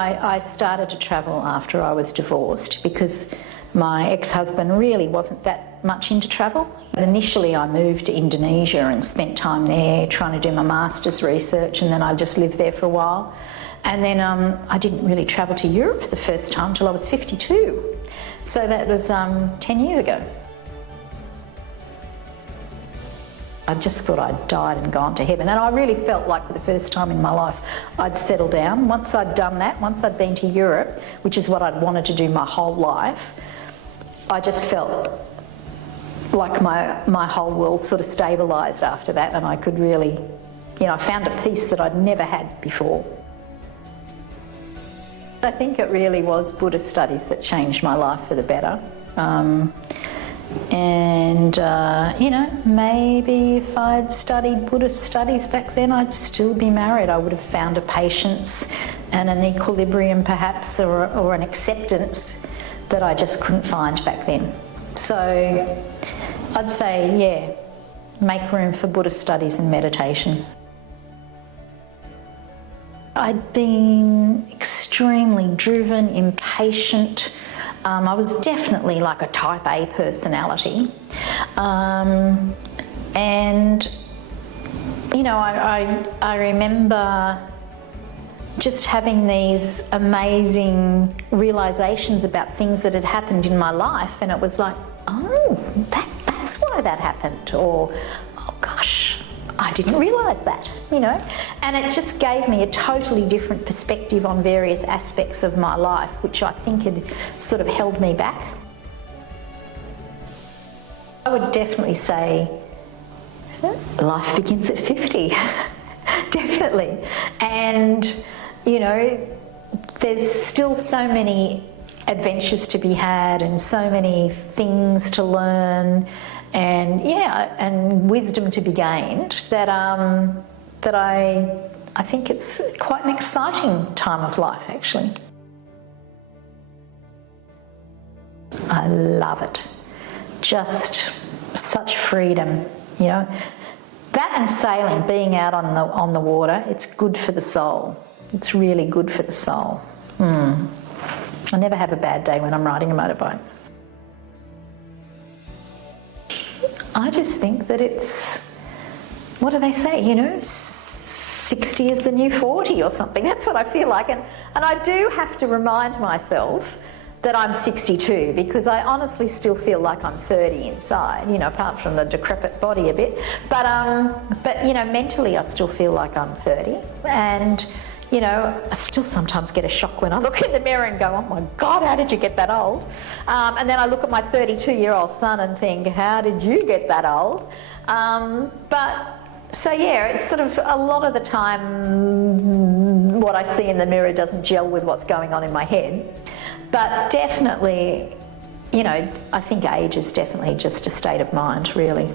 I started to travel after I was divorced because my ex-husband really wasn't that much into travel. Initially I moved to Indonesia and spent time there trying to do my master's research, and then I just lived there for a while. And then I didn't really travel to Europe the first time till I was 52. So that was 10 years ago. I just thought I'd died and gone to heaven, and I really felt like for the first time in my life I'd settled down. Once I'd done that, once I'd been to Europe, which is what I'd wanted to do my whole life, I just felt like my whole world sort of stabilised after that, and I could really, I found a peace that I'd never had before. I think it really was Buddhist studies that changed my life for the better. Maybe if I'd studied Buddhist studies back then, I'd still be married. I would have found a patience and an equilibrium perhaps, or an acceptance that I just couldn't find back then. So I'd say, yeah, make room for Buddhist studies and meditation. I'd been extremely driven, impatient. I was definitely like a type A personality. I remember just having these amazing realizations about things that had happened in my life, and it was like, oh, that's why that happened, or, oh gosh, I didn't realise that, and it just gave me a totally different perspective on various aspects of my life, which I think had sort of held me back. I would definitely say life begins at 50, definitely, and there's still so many adventures to be had and so many things to learn, and wisdom to be gained, that I think it's quite an exciting time of life, actually. I love it. Just such freedom, That and sailing, being out on the water, it's good for the soul. It's really good for the soul. I never have a bad day when I'm riding a motorbike. I just think that it's, what do they say, 60 is the new 40 or something. That's what I feel like. And I do have to remind myself that I'm 62, because I honestly still feel like I'm 30 inside, apart from the decrepit body a bit. But mentally I still feel like I'm 30. And I still sometimes get a shock when I look in the mirror and go, oh my God, how did you get that old? And then I look at my 32-year-old son and think, how did you get that old? So yeah, it's sort of a lot of the time what I see in the mirror doesn't gel with what's going on in my head. But definitely, I think age is definitely just a state of mind, really.